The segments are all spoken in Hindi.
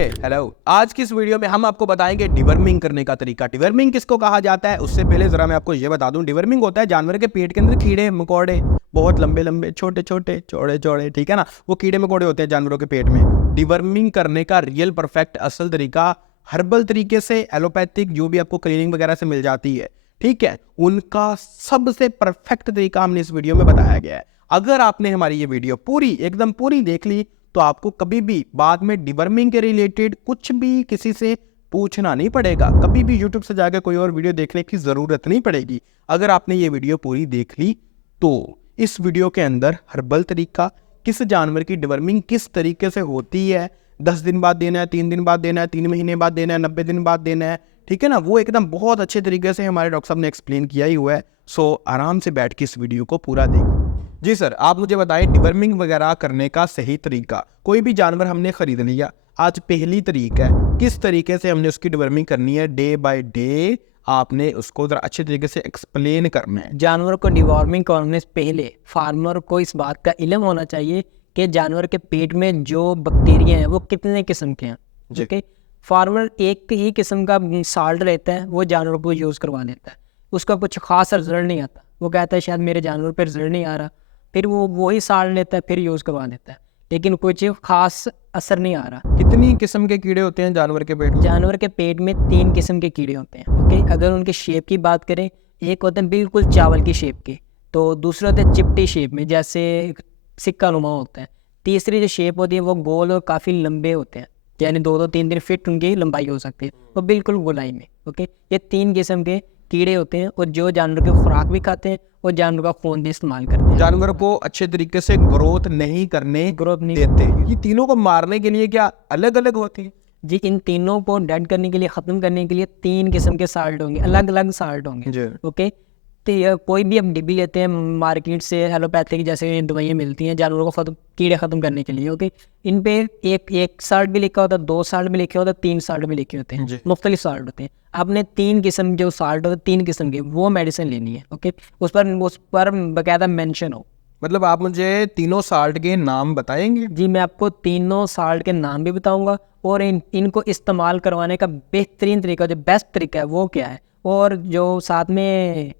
हेलो। आज की इस वीडियो में हम आपको बताएंगे डिवर्मिंग करने का तरीका। डिवर्मिंग किसको कहा जाता है, उससे पहले जरा मैं आपको ये बता दूं, डिवर्मिंग होता है जानवर के पेट के अंदर कीड़े मकोड़े, बहुत लंबे लंबे छोटे छोटे चौड़े चौड़े, ठीक है ना, वो कीड़े मकोड़े होते हैं जानवरों के पेट में। डिवर्मिंग करने का रियल परफेक्ट असल तरीका हर्बल तरीके से, एलोपैथिक जो भी आपको क्लीनिंग वगैरह से मिल जाती है, ठीक है, उनका सबसे परफेक्ट तरीका हमने इस वीडियो में बताया गया है। अगर आपने हमारी ये वीडियो पूरी एकदम पूरी देख ली तो आपको कभी भी बाद में डिवर्मिंग के रिलेटेड कुछ भी किसी से पूछना नहीं पड़ेगा, कभी भी यूट्यूब से जाकर कोई और वीडियो देखने की जरूरत नहीं पड़ेगी। अगर आपने ये वीडियो पूरी देख ली तो इस वीडियो के अंदर हर्बल तरीका, किस जानवर की डिवर्मिंग किस तरीके से होती है, 10 दिन बाद देना है, 3 दिन बाद देना है, 3 महीने बाद देना है, 90 दिन बाद देना है, ठीक है ना, वो एकदम बहुत अच्छे तरीके से हमारे डॉक्टर साहब ने एक्सप्लेन किया ही हुआ है। सो आराम से बैठ के इस वीडियो को पूरा देखिए। जी सर, आप मुझे बताएं डिवर्मिंग वगैरह करने का सही तरीका। कोई भी जानवर हमने खरीद लिया, आज पहली तरीका है किस तरीके से हमने उसकी डिवर्मिंग करनी है, डे बाय डे आपने उसको जरा अच्छे तरीके से एक्सप्लेन करना है। जानवर को डिवॉर्मिंग करने से पहले फार्मर को इस बात का इल्म होना चाहिए कि जानवर के पेट में जो बैक्टीरिया हैं वो कितने किस्म के हैं। ओके, फार्मर एक ही किस्म का साल्ट लेता है, वो जानवर को यूज़ करवा देता है, उसका कुछ खास रिजल्ट नहीं आता, वो कहता है शायद मेरे जानवर पर रिजल्ट नहीं आ रहा, फिर वो वही साल्ट लेता है, फिर यूज़ करवा देता है, लेकिन कुछ खास असर नहीं आ रहा। कितनी किस्म के कीड़े होते हैं जानवर के पेट में? जानवर के पेट में 3 किस्म के कीड़े होते हैं। ओके, अगर उनके शेप की बात करें, एक होते हैं बिल्कुल चावल की शेप के, तो दूसरे होते हैं चिपटी शेप में जैसे सिक्का नुमा होता है, तीसरी जो शेप होती है वो गोल और काफ़ी लंबे होते हैं, यानी 2-3 फीट उनकी लंबाई हो सकती है, वो बिल्कुल गोलाई में। ओके, ये 3 किस्म के कीड़े होते हैं और जो जानवर की खुराक भी खाते हैं और जानवर का खून भी इस्तेमाल करते हैं। जानवर को अच्छे तरीके से ग्रोथ नहीं करने देते। ये तीनों को मारने के लिए क्या अलग अलग होती है? जी, इन तीनों को डेड करने के लिए, ख़त्म करने के लिए 3 किस्म के साल्ट होंगे, अलग अलग साल्ट होंगे। ओके, तो कोई भी हम डिब्बी लेते हैं मार्केट से, एलोपैथिक जैसे दवाइयाँ मिलती हैं जानवरों को कीड़े ख़त्म करने के लिए। ओके, इन पे एक साल्ट भी लिखा होता है, 2 साल्ट भी लिखे होते हैं, 3 साल्ट भी लिखे होते हैं, मुख्तलिफ साल्ट होते हैं। आपने 3 किस्म के साल्ट होते हैं, 3 किस्म के वो मेडिसिन लेनी है। ओके, उस पर बाकायदा मेंशन हो। मतलब आप मुझे तीनों साल्ट के नाम बताएंगे? जी, मैं आपको तीनों साल्ट के नाम भी बताऊंगा और इनको इस्तेमाल करवाने का बेहतरीन तरीका, जो बेस्ट तरीका है वो क्या है, और जो साथ में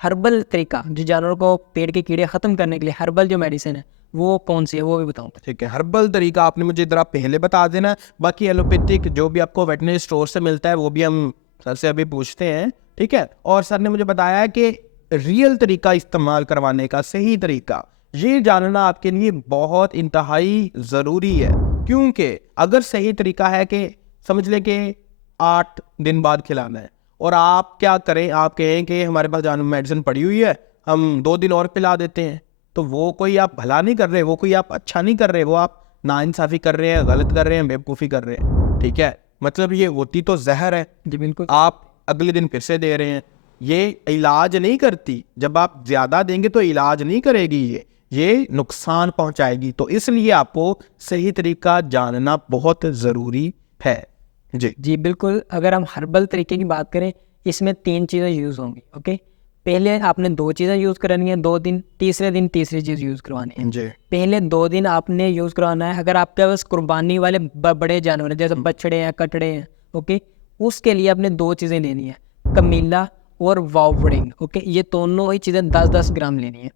हर्बल तरीका जो जानवरों को पेट के कीड़े ख़त्म करने के लिए हर्बल जो मेडिसिन है वो कौन सी है वो भी बताऊंगा। ठीक है, हर्बल तरीका आपने मुझे जरा पहले बता देना, बाकी एलोपैथिक जो भी आपको वेटनरी स्टोर से मिलता है वो भी हम सर से अभी पूछते हैं, ठीक है। और सर ने मुझे बताया है कि रियल तरीका इस्तेमाल करवाने का सही तरीका ये जानना आपके लिए बहुत इंतहाई ज़रूरी है, क्योंकि अगर सही तरीका है कि समझ लें कि 8 दिन बाद खिलाना है और आप क्या करें, आप कहें कि हमारे पास जानवर मेडिसिन पड़ी हुई है, हम 2 दिन और पिला देते हैं, तो वो कोई आप भला नहीं कर रहे, वो कोई आप अच्छा नहीं कर रहे, वो आप नाइंसाफ़ी कर रहे हैं, गलत कर रहे हैं, बेवकूफ़ी कर रहे हैं, ठीक है। मतलब ये होती तो जहर है। जी बिल्कुल। आप अगले दिन फिर से दे रहे हैं, ये इलाज नहीं करती, जब आप ज़्यादा देंगे तो इलाज नहीं करेगी, ये नुकसान पहुंचाएगी। तो इसलिए आपको सही तरीका जानना बहुत ज़रूरी है। जी बिल्कुल। अगर हम हर्बल तरीके की बात करें, इसमें 3 चीज़ें यूज़ होंगी। ओके, पहले आपने 2 चीज़ें यूज़ करनी है 2 दिन, तीसरे दिन तीसरी चीज़ यूज़ करवानी है। जी पहले 2 दिन आपने यूज़ करवाना है अगर आपके पास कुर्बानी वाले बड़े जानवर हैं जैसे बछड़े हैं, कटड़े हैं। ओके, उसके लिए आपने 2 चीज़ें लेनी है, कमीला और वावरिंग। ओके, ये दोनों ही चीज़ें 10-10 ग्राम लेनी है।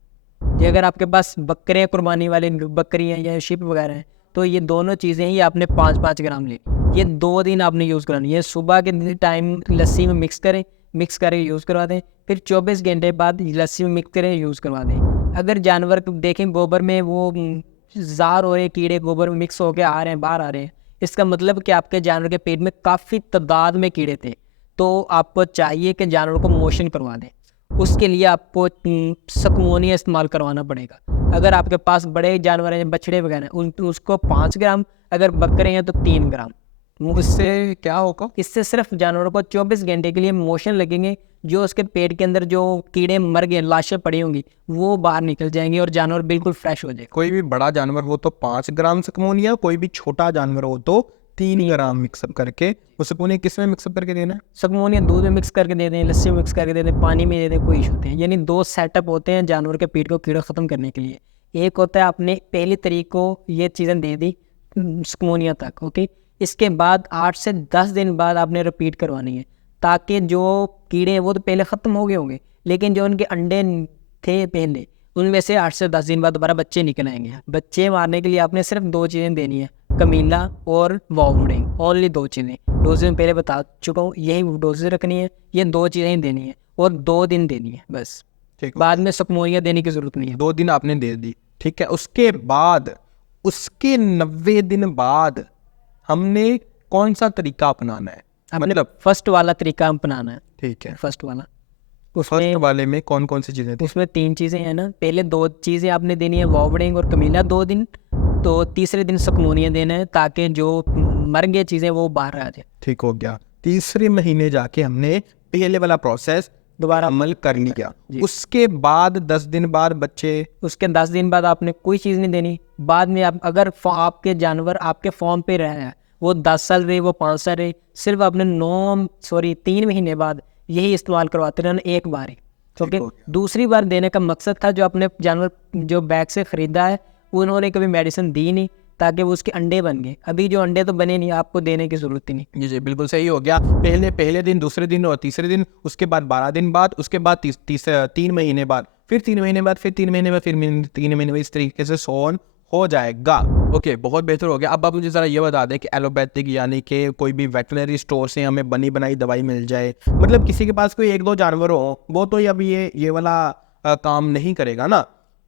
ये अगर आपके पास बकरे कुर्बानी वाले बकरी हैं या शिप वगैरह हैं तो ये दोनों चीज़ें ही आपने 5-5 ग्राम लेनी है। ये 2 दिन आपने यूज़ करानी है। सुबह के टाइम लस्सी में मिक्स करके यूज़ करवा दें, फिर 24 घंटे बाद लस्सी में मिक्स करें, यूज़ करवा दें। अगर जानवर देखें गोबर में वो ज़ार हो रहे कीड़े गोबर में मिक्स होकर आ रहे हैं, बाहर आ रहे हैं, इसका मतलब कि आपके जानवर के पेट में काफ़ी तादाद में कीड़े थे, तो आपको चाहिए कि जानवर को मोशन करवा दें। उसके लिए आपको सकमोनिया इस्तेमाल करवाना पड़ेगा। अगर आपके पास बड़े जानवर हैं, बछड़े वगैरह, उसको 5 ग्राम, अगर बकरे हैं तो 3 ग्राम। इससे क्या होगा? इससे सिर्फ जानवरों को 24 घंटे के लिए मोशन लगेंगे, जो उसके पेट के अंदर जो कीड़े मर गए, लाशें पड़ी होंगी, वो बाहर निकल जाएंगी और जानवर बिल्कुल फ्रेश हो जाएगा। कोई भी बड़ा जानवर हो तो 5 ग्राम सकमोनिया, कोई भी छोटा जानवर हो तो 3 ग्राम मिक्सअप करके। वो सकमोनिया किस में मिक्सअप करके देना है? सकमोनिया दूध में मिक्स करके दे दें, लस्सी में मिक्स करके दे दें, पानी में दे दें, कोई इशू नहीं है। यानी 2 सेटअप होते हैं जानवर के पेट को कीड़ा ख़त्म करने के लिए। एक होता है आपने पहली तारीख को ये चीज़ें दे दी सकमोनिया तक। ओके, इसके बाद 8 से 10 दिन बाद आपने रिपीट करवानी है, ताकि जो कीड़े हैं वो तो पहले ख़त्म हो गए होंगे, लेकिन जो उनके अंडे थे पहले, उनमें से 8 से 10 दिन बाद दोबारा बच्चे निकल आएंगे। बच्चे मारने के लिए आपने सिर्फ 2 चीज़ें देनी है, कमीला और वार्मविंग, ओनली 2 चीज़ें। डोजेज में पहले बता चुका हूँ, यही डोजेज रखनी है, ये 2 चीज़ें ही देनी है और 2 दिन देनी है बस। ठीक है, बाद में सकमोनिया देने की ज़रूरत नहीं है। 2 दिन आपने दे दी, ठीक है। उसके बाद उसके 90 दिन बाद हमने कौन सा तरीका अपनाना है? मतलब फर्स्ट वाला तरीका अपनाना है, ठीक है, फर्स्ट वाला। फर्स्ट उसमें वाले में कौन कौन सी चीज़ें थी? उसमें 3 चीज़ें हैं ना, पहले 2 चीज़ें आपने देनी है, वार्मविंग और कमीला 2 दिन, तो तीसरे दिन सकमोनिया देना है, ताकि जो मर गए चीज़ें वो बाहर आ जाए। ठीक हो गया। तीसरे महीने जाके हमने पहले वाला प्रोसेस दोबारा अमल कर लिया। उसके बाद 10 दिन बाद बच्चे, उसके 10 दिन बाद आपने कोई चीज़ नहीं देनी। बाद में आप अगर आपके जानवर आपके फॉर्म पे रहे हैं, वो 10 साल रहे, वो 5 साल रहे, सिर्फ आपने 3 महीने बाद यही इस्तेमाल करवाते रहना एक बार ही। ओके, दूसरी बार देने का मकसद था, जो अपने जानवर जो बैग से ख़रीदा है उन्होंने कभी मेडिसिन दी नहीं, ताकि वो उसके अंडे बन गए। अभी जो अंडे तो बने नहीं, आपको देने की ज़रूरत ही नहीं। जी बिल्कुल सही हो गया। पहले दिन, दूसरे दिन और तीसरे दिन, उसके बाद 12 दिन बाद, उसके बाद 3 महीने बाद, फिर 3 महीने बाद, फिर 3 महीने बाद, फिर 3 महीने बाद, इस तरीके से सोन हो जाएगा। ओके, बहुत बेहतर हो गया। अब आप मुझे ज़रा ये बता दें कि एलोपैथिक यानी कि कोई भी वेटनरी स्टोर से हमें बनी बनाई दवाई मिल जाए, मतलब किसी के पास कोई 1-2 जानवर हो, वो तो अब ये वाला काम नहीं करेगा ना।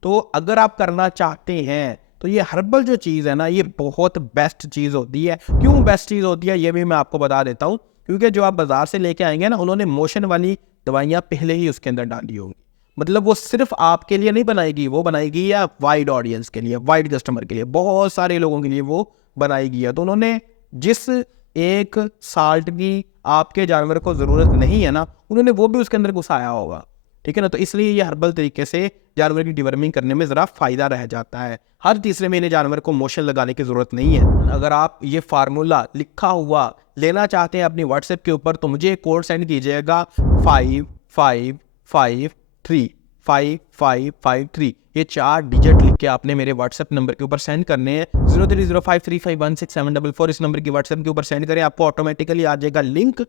तो अगर आप करना चाहते हैं तो ये हर्बल जो चीज़ है ना, ये बहुत बेस्ट चीज़ होती है। क्यों बेस्ट चीज़ होती है ये भी मैं आपको बता देता हूँ। क्योंकि जो आप बाज़ार से लेके आएंगे ना, उन्होंने मोशन वाली दवाइयाँ पहले ही उसके अंदर डाली होंगी। मतलब वो सिर्फ आपके लिए नहीं बनाएगी, वो बनाएगी या वाइड ऑडियंस के लिए, वाइड कस्टमर के लिए, बहुत सारे लोगों के लिए वो बनाएगी है। तो उन्होंने जिस एक साल्ट की आपके जानवर को ज़रूरत नहीं है ना, उन्होंने वो भी उसके अंदर घुसाया होगा, ठीक है ना। तो इसलिए ये हर्बल तरीके से जानवर की डिवर्मिंग करने में ज़रा फ़ायदा रह जाता है। हर तीसरे महीने जानवर को मोशन लगाने की ज़रूरत नहीं है। अगर आप ये फार्मूला लिखा हुआ लेना चाहते हैं अपनी व्हाट्सएप के ऊपर, तो मुझे एक कोड सेंड कीजिएगा 5553 5553। ये 4 डिजिट लिख के आपने मेरे व्हाट्सएप नंबर के ऊपर सेंड करने हैं। 0305351674। इस नंबर की व्हाट्सएप के ऊपर सेंड करें, आपको ऑटोमेटिकली आ जाएगा लिंक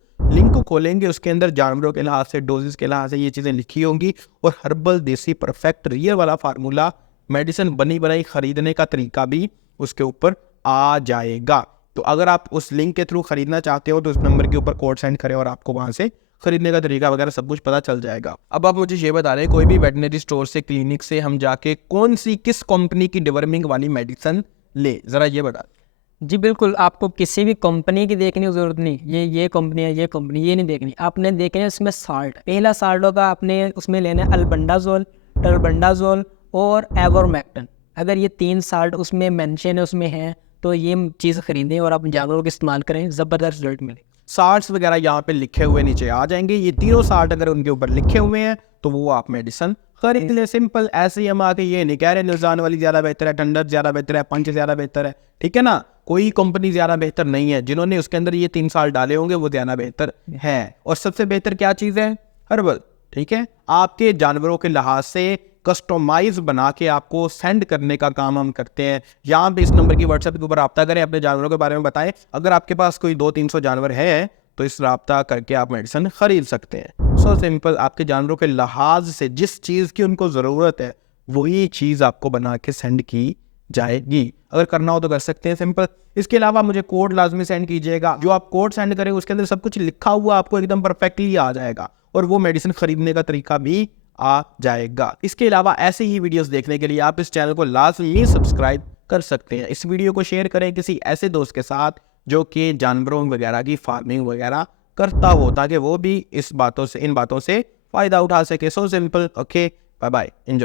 को खोलेंगे, उसके अंदर जानवरों के लिहाज से, डोजेस के लिहाज से ये चीज़ें लिखी होंगी, और हर्बल देसी परफेक्ट रियल वाला फार्मूला, मेडिसिन बनी बनाई खरीदने का तरीका भी उसके ऊपर आ जाएगा। तो अगर आप उस लिंक के थ्रू खरीदना चाहते हो तो उस नंबर के ऊपर कोड सेंड करें और आपको वहाँ से खरीदने का तरीका वगैरह सब कुछ पता चल जाएगा। अब आप मुझे ये बता रहे हैं, कोई भी वेटनरी स्टोर से, क्लिनिक से हम जाके किस कंपनी की डिवर्मिंग वाली मेडिसिन ले, ज़रा ये बता। जी बिल्कुल, आपको किसी भी कंपनी की देखने की ज़रूरत नहीं। ये कंपनी है, ये कंपनी, ये नहीं देखनी। आपने देखना है उसमें साल्ट, पहला साल्ट होगा, आपने उसमें लेना है अल्बेंडाजोल, टर्बेंडाजोल और एवरमेक्टिन। अगर ये 3 साल्ट उसमें मेंशन है, उसमें है, तो ये चीज़ खरीदें और आप जानवरों को इस्तेमाल करें, ज़बरदस्त रिजल्ट मिले। साल्ट्स वगैरह यहाँ पे लिखे हुए नीचे आ जाएंगे। ये तीनों साल्ट अगर उनके ऊपर लिखे हुए हैं तो वो आप मेडिसिन खरीद ले। सिंपल, ऐसे ही हम आके ये नहीं कह रहे नुकसान वाली ज़्यादा बेहतर है, टंडर ज़्यादा बेहतर है, पंच ज़्यादा बेहतर है, ठीक है ना। कोई कंपनी ज़्यादा बेहतर नहीं है। जिन्होंने उसके अंदर ये 3 साल डाले होंगे वो ज़्यादा बेहतर है। और सबसे बेहतर क्या चीज़ है? हर्बल, ठीक है। आपके जानवरों के लिहाज से कस्टमाइज बना के आपको सेंड करने का काम हम करते हैं। यहाँ पे इस नंबर की व्हाट्सएप के ऊपर रब्ता करें, अपने जानवरों के बारे में बताएं। अगर आपके पास कोई 200-300 जानवर है तो इस रब्ता करके आप मेडिसिन खरीद सकते हैं। सो सिंपल, आपके जानवरों के लिहाज से जिस चीज़ की उनको ज़रूरत है वही चीज़ आपको बना के सेंड की जाएगी। अगर करना हो तो कर सकते हैं, सिंपल। इसके अलावा मुझे कोड लाजमी सेंड कीजिएगा। जो आप कोड सेंड करें उसके अंदर सब कुछ लिखा हुआ आपको एकदम परफेक्टली आ जाएगा, और वो मेडिसिन खरीदने का तरीका भी आ जाएगा। इसके अलावा ऐसे ही वीडियोस देखने के लिए आप इस चैनल को लाजमी सब्सक्राइब कर सकते हैं। इस वीडियो को शेयर करें किसी ऐसे दोस्त के साथ जो कि जानवरों वगैरह की फार्मिंग वगैरह करता हो, ताकि वो भी इन बातों से फ़ायदा उठा सके। So simple. Okay, bye bye, enjoy.